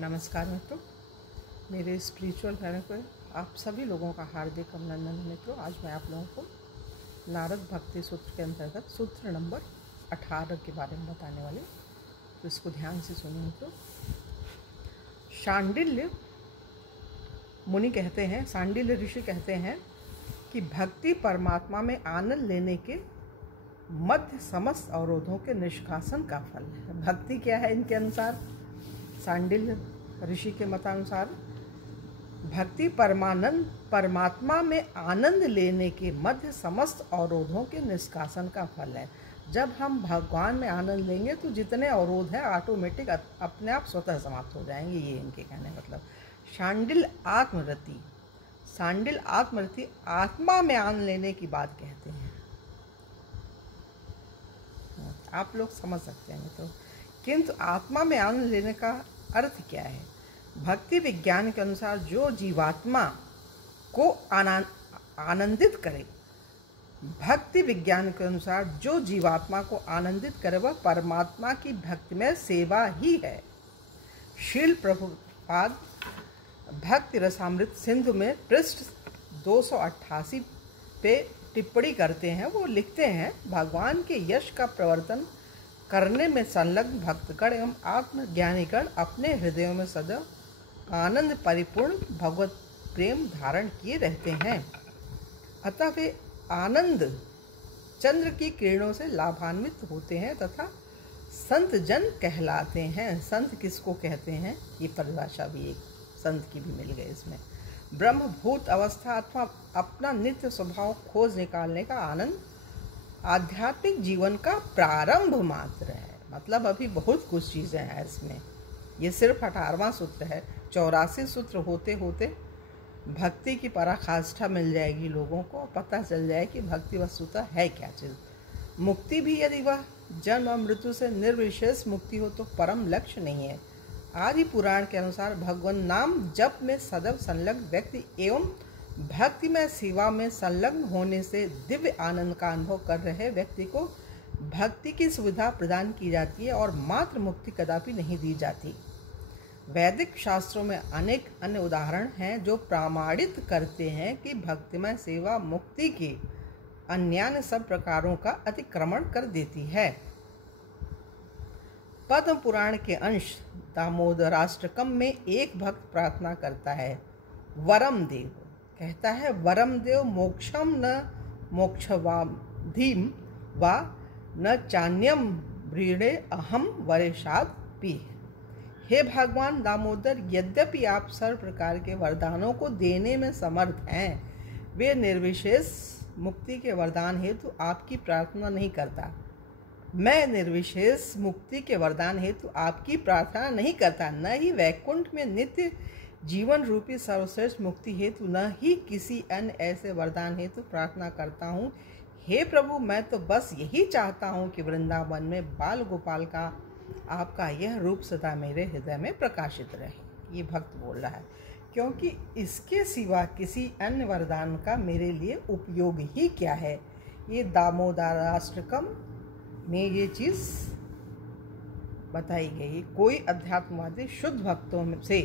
नमस्कार मित्रों, मेरे स्पिरिचुअल चैनल पर आप सभी लोगों का हार्दिक अभिनंदन। मित्रों, आज मैं आप लोगों को नारद भक्ति सूत्र के अंतर्गत सूत्र नंबर 18 के बारे में बताने वाले, तो इसको ध्यान से सुनिए मित्रों। शांडिल्य मुनि कहते हैं, शांडिल्य ऋषि कहते हैं कि भक्ति परमात्मा में आनंद लेने के मध्य समस्त अवरोधों के निष्कासन का फल है। भक्ति क्या है इनके अनुसार? शांडिल्य ऋषि के मतानुसार भक्ति परमात्मा में आनंद लेने के मध्य समस्त अवरोधों के निष्कासन का फल है। जब हम भगवान में आनंद लेंगे तो जितने अवरोध हैं ऑटोमेटिक अपने आप स्वतः समाप्त हो जाएंगे। ये इनके कहने मतलब। शांडिल्य आत्मरति आत्मा में आनंद लेने की बात कहते हैं। आप लोग समझ सकते हैं तो, किंतु आत्मा में आनंद लेने का अर्थ क्या है? भक्ति विज्ञान के अनुसार जो जीवात्मा को आनंदित करे, भक्ति विज्ञान के अनुसार जो जीवात्मा को आनंदित करे वह परमात्मा की भक्तिमय सेवा ही है। शील प्रभुपाद भक्ति रसामृत सिंधु में पृष्ठ 288 पे टिप्पणी करते हैं। वो लिखते हैं, भगवान के यश का प्रवर्तन करने में संलग्न भक्तगण एवं आत्मज्ञानीगण अपने हृदयों में सदैव आनंद परिपूर्ण भगवत प्रेम धारण किए रहते हैं। अतः वे आनंद चंद्र की किरणों से लाभान्वित होते हैं तथा संत जन कहलाते हैं। संत किसको कहते हैं? ये परिभाषा भी एक संत की भी मिल गई इसमें। ब्रह्मभूत अवस्था अथवा अपना नित्य स्वभाव खोज निकालने का आनंद आध्यात्मिक जीवन का प्रारंभ मात्र है। मतलब अभी बहुत कुछ चीज़ें हैं इसमें। ये सिर्फ 18वां सूत्र है। 84 सूत्र होते होते भक्ति की पराकाष्ठा मिल जाएगी लोगों को, पता चल जाए कि भक्ति वस्तुतः है क्या चीज़। मुक्ति भी यदि वह जन्म और मृत्यु से निर्विशेष मुक्ति हो तो परम लक्ष्य नहीं है। आदि पुराण के अनुसार भगवान नाम जप में सदैव संलग्न व्यक्ति एवं भक्तिमय सेवा में संलग्न होने से दिव्य आनंद का अनुभव कर रहे व्यक्ति को भक्ति की सुविधा प्रदान की जाती है और मात्र मुक्ति कदापि नहीं दी जाती। वैदिक शास्त्रों में अनेक अन्य उदाहरण हैं जो प्रमाणित करते हैं कि भक्तिमय सेवा मुक्ति के अन्य सब प्रकारों का अतिक्रमण कर देती है। पद्म पुराण के अंश दामोदराष्टकम में एक भक्त प्रार्थना करता है, वरम देव, कहता है, वरम देव मोक्षम न मोक्षवाधिम वा न चान्यम व्रीणे अहम वरेशाद पी। हे भगवान दामोदर, यद्यपि आप सर्व प्रकार के वरदानों को देने में समर्थ हैं, वे निर्विशेष मुक्ति के वरदान हेतु आपकी प्रार्थना नहीं करता। मैं निर्विशेष मुक्ति के वरदान हेतु आपकी प्रार्थना नहीं करता, न ही वैकुंठ में नित्य जीवन रूपी सर्वश्रेष्ठ मुक्ति हेतु, न ही किसी अन्य ऐसे वरदान हेतु प्रार्थना करता हूँ। हे प्रभु, मैं तो बस यही चाहता हूँ कि वृंदावन में बाल गोपाल का आपका यह रूप सदा मेरे हृदय में प्रकाशित रहे। ये भक्त बोल रहा है, क्योंकि इसके सिवा किसी अन्य वरदान का मेरे लिए उपयोग ही क्या है। ये दामोदराष्टकम में ये चीज़ बताई गई। कोई अध्यात्मवादी शुद्ध भक्तों से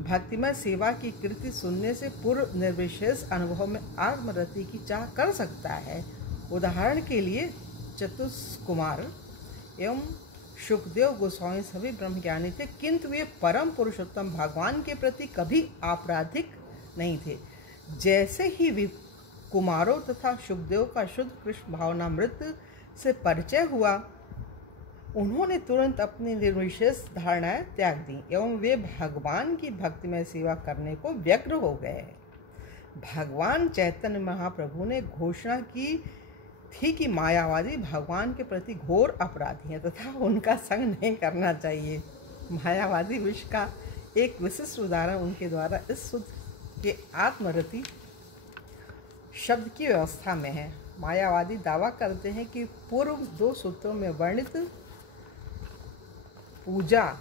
भक्तिमय सेवा की कृति सुनने से पूर्व निर्विशेष अनुभव में आत्मरति की चाह कर सकता है। उदाहरण के लिए चतुष्कुमार एवं शुकदेव गोस्वामी सभी ब्रह्मज्ञानी थे, किंतु वे परम पुरुषोत्तम भगवान के प्रति कभी आपराधिक नहीं थे। जैसे ही कुमारों तथा शुकदेव का शुद्ध कृष्ण भावनामृत से परिचय हुआ, उन्होंने तुरंत अपनी निर्विशेष धारणाएं त्याग दी एवं वे भगवान की भक्तिमय सेवा करने को व्यग्र हो गए। भगवान चैतन्य महाप्रभु ने घोषणा की थी कि मायावादी भगवान के प्रति घोर अपराधी हैं तथा उनका संग नहीं करना चाहिए। मायावादी विश्व का एक विशिष्ट उदाहरण उनके द्वारा इस सूत्र के आत्मरति शब्द की व्यवस्था में है। मायावादी दावा करते हैं कि पूर्व 2 सूत्रों में वर्णित पूजा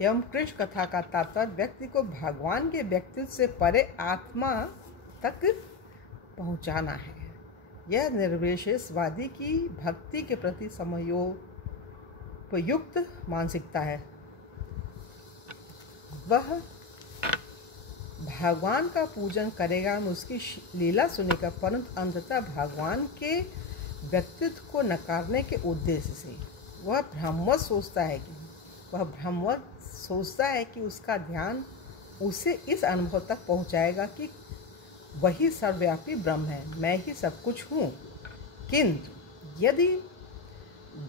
एवं कृष्ण कथा का तात्पर्य व्यक्ति को भगवान के व्यक्तित्व से परे आत्मा तक पहुंचाना है। यह निर्विशेषवादी की भक्ति के प्रति समयोपयुक्त मानसिकता है। वह भगवान का पूजन करेगा, उसकी लीला सुनेगा, परंतु अंततः भगवान के व्यक्तित्व को नकारने के उद्देश्य से वह भ्रमवत सोचता है कि उसका ध्यान उसे इस अनुभव तक पहुंचाएगा कि वही सर्वव्यापी ब्रह्म है, मैं ही सब कुछ हूँ। किंतु यदि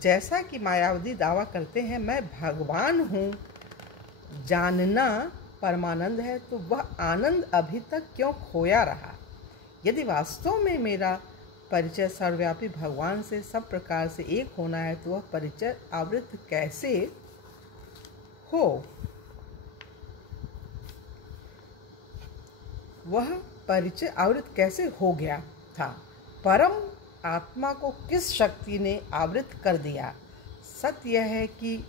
जैसा कि मायावादी दावा करते हैं मैं भगवान हूँ, जानना परमानंद है, तो वह आनंद अभी तक क्यों खोया रहा? यदि वास्तव में मेरा परिचय सर्वव्यापी भगवान से सब प्रकार से एक होना है, तो वह परिचय आवृत कैसे हो? वह परिचय आवृत कैसे हो गया था? परम आत्मा को किस शक्ति ने आवृत कर दिया? सत्य यह है कि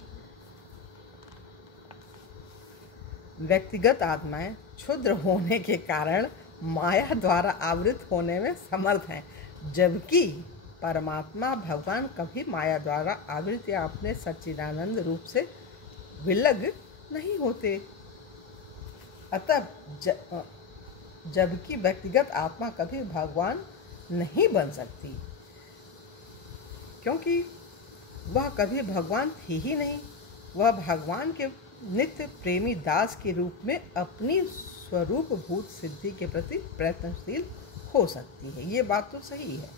व्यक्तिगत आत्माएं क्षुद्र होने के कारण माया द्वारा आवृत होने में समर्थ हैं, जबकि परमात्मा भगवान कभी माया द्वारा आवृत या अपने सच्चिदानंद रूप से विलग नहीं होते। अतः जबकि व्यक्तिगत आत्मा कभी भगवान नहीं बन सकती, क्योंकि वह कभी भगवान थी ही नहीं। वह भगवान के नित्य प्रेमी दास के रूप में अपनी स्वरूप भूत सिद्धि के प्रति प्रयत्नशील हो सकती है। ये बात तो सही है।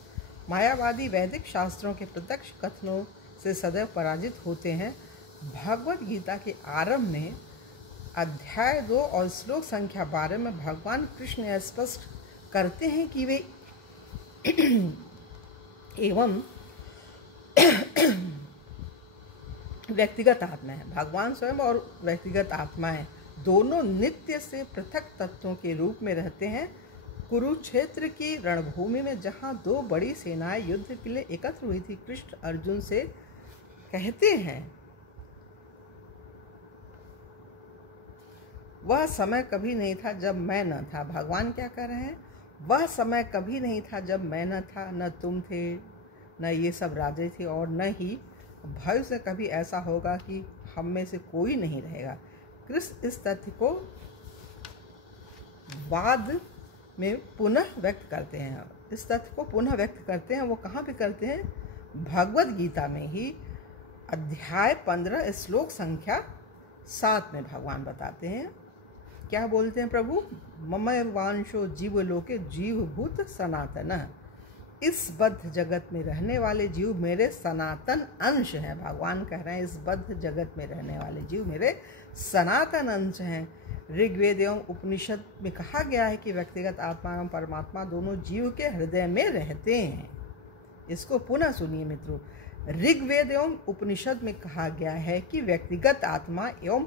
मायावादी वैदिक शास्त्रों के प्रत्यक्ष कथनों से सदैव पराजित होते हैं। भगवद गीता के आरंभ में अध्याय 2 और श्लोक संख्या 12 में भगवान कृष्ण स्पष्ट करते हैं कि वे एवं व्यक्तिगत आत्माएं, भगवान स्वयं और व्यक्तिगत आत्माएं दोनों नित्य से पृथक तत्वों के रूप में रहते हैं। कुरुक्षेत्र की रणभूमि में जहां 2 बड़ी सेनाएं युद्ध के लिए एकत्र हुई थी, कृष्ण अर्जुन से कहते हैं, वह समय कभी नहीं था जब मैं न था। भगवान क्या कर रहे हैं? वह समय कभी नहीं था जब मैं न था, न तुम थे, न ये सब राजे थे, और न ही भविष्य से कभी ऐसा होगा कि हम में से कोई नहीं रहेगा। कृष्ण इस तथ्य को बाद में पुनः व्यक्त करते हैं। इस तथ्य को पुनः व्यक्त करते हैं। वो कहाँ पे करते हैं? भगवद गीता में ही अध्याय 15 श्लोक संख्या 7 में भगवान बताते हैं। क्या बोलते हैं प्रभु? मम वांशो जीवलोके जीवभूत सनातन। इस बद्ध जगत में रहने वाले जीव मेरे सनातन अंश हैं। भगवान कह रहे हैं इस बद्ध जगत में रहने वाले जीव मेरे सनातन अंश हैं। ऋग्वेद एवं उपनिषद में कहा गया है कि व्यक्तिगत आत्मा एवं परमात्मा दोनों जीव के हृदय में रहते हैं। इसको पुनः सुनिए मित्रों। ऋग्वेद एवं उपनिषद में कहा गया है कि व्यक्तिगत आत्मा एवं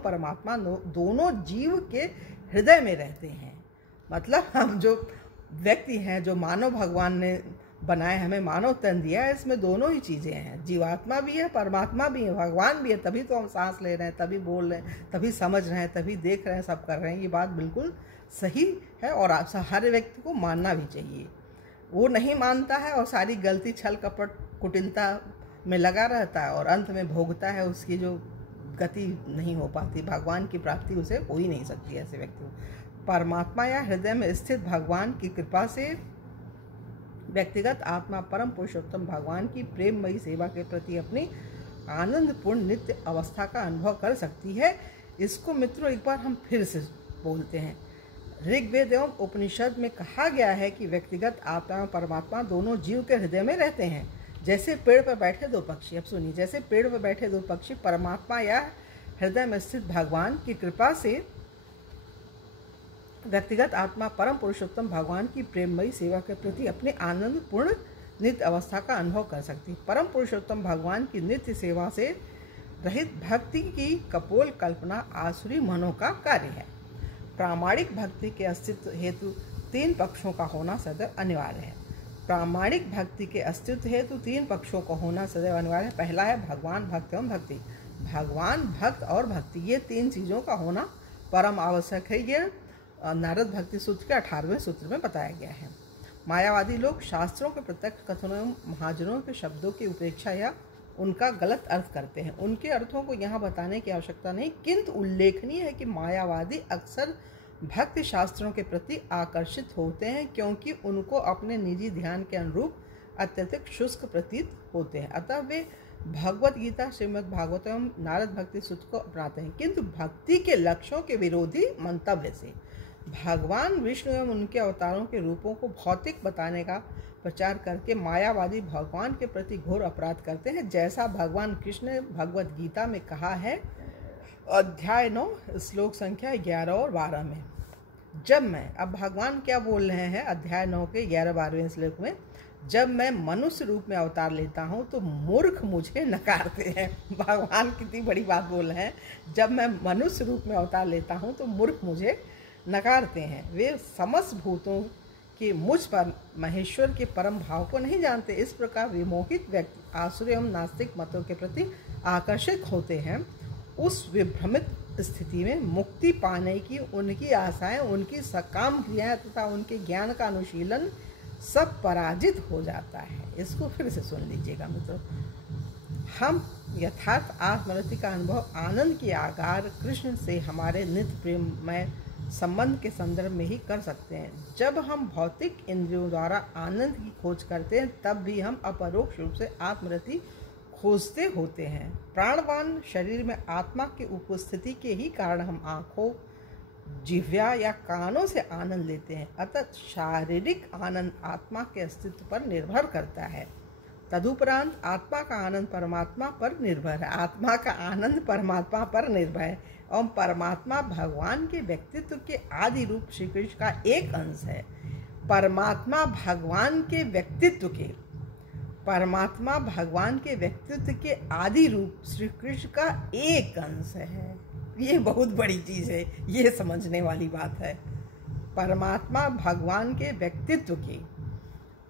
परमात्मा दोनों जीव के हृदय में रहते हैं। मतलब हम जो व्यक्ति हैं, जो मानव भगवान ने बनाए, हमें मानव तन दिया है, इसमें दोनों ही चीज़ें हैं। जीवात्मा भी है, परमात्मा भी है, भगवान भी है। तभी तो हम सांस ले रहे हैं, तभी बोल रहे हैं, तभी समझ रहे हैं, तभी देख रहे हैं, सब कर रहे हैं। ये बात बिल्कुल सही है और हर व्यक्ति को मानना भी चाहिए। वो नहीं मानता है और सारी गलती, छल कपट, कुटिलता में लगा रहता है और अंत में भोगता है, उसकी जो गति नहीं हो पाती, भगवान की प्राप्ति उसे हो ही नहीं सकती ऐसे व्यक्ति को। परमात्मा या हृदय में स्थित भगवान की कृपा से व्यक्तिगत आत्मा परम पुरुषोत्तम भगवान की प्रेममयी सेवा के प्रति अपनी आनंदपूर्ण नित्य अवस्था का अनुभव कर सकती है। इसको मित्रों एक बार हम फिर से बोलते हैं। ऋग्वेद एवं उपनिषद में कहा गया है कि व्यक्तिगत आत्मा और परमात्मा दोनों जीव के हृदय में रहते हैं। जैसे पेड़ पर बैठे 2 पक्षी, अब सुनिए, जैसे पेड़ पर बैठे 2 पक्षी परमात्मा या हृदय में स्थित भगवान की कृपा से व्यक्तिगत आत्मा परम पुरुषोत्तम भगवान की प्रेममयी सेवा के प्रति अपने आनंदपूर्ण नित्य अवस्था का अनुभव कर सकती है। परम पुरुषोत्तम भगवान की नित्य सेवा से रहित भक्ति की कपोल कल्पना आसुरी मनों का कार्य है। प्रामाणिक भक्ति के अस्तित्व हेतु 3 पक्षों का होना सदैव अनिवार्य है। प्रामाणिक भक्ति के अस्तित्व हेतु 3 पक्षों का होना सदैव अनिवार्य है। पहला है भगवान, भक्त एवं भक्ति। भगवान, भक्त और भक्ति, ये 3 चीज़ों का होना परम आवश्यक है। ये नारद भक्ति सूत्र के 18वें सूत्र में बताया गया है। मायावादी लोग शास्त्रों के प्रत्यक्ष कथनों एवं महाजनों के शब्दों की उपेक्षा या उनका गलत अर्थ करते हैं। उनके अर्थों को यहाँ बताने की आवश्यकता नहीं, किंतु उल्लेखनीय है कि मायावादी अक्सर भक्ति शास्त्रों के प्रति आकर्षित होते हैं क्योंकि उनको अपने निजी ध्यान के अनुरूप अत्यधिक शुष्क प्रतीत होते हैं। अतः वे भगवत गीता, श्रीमद् भागवतम, नारद भक्ति सूत्र को अपनाते हैं, किंतु भक्ति के लक्ष्यों के विरोधी मंतव्य से भगवान विष्णु एवं उनके अवतारों के रूपों को भौतिक बताने का प्रचार करके मायावादी भगवान के प्रति घोर अपराध करते हैं, जैसा भगवान कृष्ण ने भगवत गीता में कहा है, अध्याय 9 श्लोक संख्या 11 और 12 में। जब मैं, अब भगवान क्या बोल रहे हैं अध्याय 9 के 11-12वें श्लोक में, जब मैं मनुष्य रूप में अवतार लेता हूँ तो मूर्ख मुझे नकारते हैं। भगवान कितनी बड़ी बात बोल रहे हैं, जब मैं मनुष्य रूप में अवतार लेता हूँ तो मूर्ख मुझे नकारते हैं। वे समस्त भूतों के मुझ पर महेश्वर के परम भाव को नहीं जानते। इस प्रकार विमोहित व्यक्ति आसुर एवं नास्तिक मतों के प्रति आकर्षित होते हैं। उस विभ्रमित स्थिति में मुक्ति पाने की उनकी आशाएं, उनकी सकाम क्रियाएं तथा उनके ज्ञान का अनुशीलन सब पराजित हो जाता है। इसको फिर से सुन लीजिएगा मित्रों। हम यथार्थ आत्मरति का अनुभव आनंद के आगार कृष्ण से हमारे नित्य प्रेममय संबंध के संदर्भ में ही कर सकते हैं। जब हम भौतिक इंद्रियों द्वारा आनंद की खोज करते हैं तब भी हम अपरोक्ष रूप से आत्मरति खोजते होते हैं। प्राणवान शरीर में आत्मा की उपस्थिति के ही कारण हम आँखों, जिह्वा या कानों से आनंद लेते हैं। अतः शारीरिक आनंद आत्मा के अस्तित्व पर निर्भर करता है। तदुपरांत आत्मा का आनंद परमात्मा पर निर्भर है। आत्मा का आनंद परमात्मा पर निर्भर है और परमात्मा भगवान के व्यक्तित्व के आदि रूप श्री कृष्ण का एक अंश है। परमात्मा भगवान के व्यक्तित्व के आदि रूप श्री कृष्ण का एक अंश है। ये बहुत बड़ी चीज़ है, ये समझने वाली बात है। परमात्मा भगवान के व्यक्तित्व के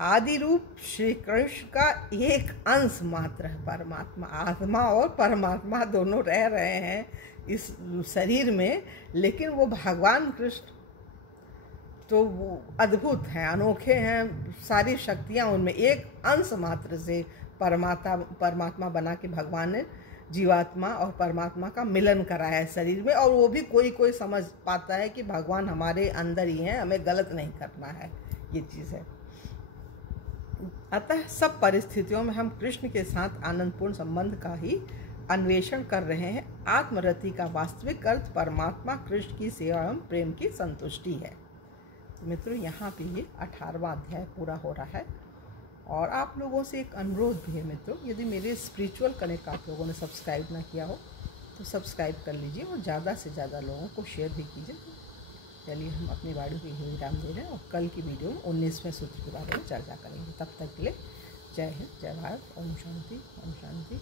आदि रूप श्री कृष्ण का एक अंश मात्र है। परमात्मा, आत्मा और परमात्मा दोनों रह रहे हैं इस शरीर में, लेकिन वो भगवान कृष्ण तो वो अद्भुत हैं, अनोखे हैं। सारी शक्तियाँ उनमें, एक अंश मात्र से परमात्मा बना के भगवान ने जीवात्मा और परमात्मा का मिलन कराया है शरीर में। और वो भी कोई समझ पाता है कि भगवान हमारे अंदर ही हैं, हमें गलत नहीं करना है, ये चीज़ है। अतः सब परिस्थितियों में हम कृष्ण के साथ आनंदपूर्ण संबंध का ही अन्वेषण कर रहे हैं। आत्मरति का वास्तविक अर्थ परमात्मा कृष्ण की सेवा एवं प्रेम की संतुष्टि है। मित्रों, यहाँ पे ये 18वां अध्याय पूरा हो रहा है। और आप लोगों से एक अनुरोध भी है मित्रों, यदि मेरे स्पिरिचुअल कनेक्ट आप लोगों ने सब्सक्राइब ना किया हो तो सब्सक्राइब कर लीजिए और ज़्यादा से ज़्यादा लोगों को शेयर भी कीजिए। चलिए हम अपनी वाणी को यही विराम दे रहे हैं और कल की वीडियो में 19वें सूत्र के बारे में चर्चा करेंगे। तब तक के लिए जय हिंद, जय भारत, ओम शांति, ओम शांति।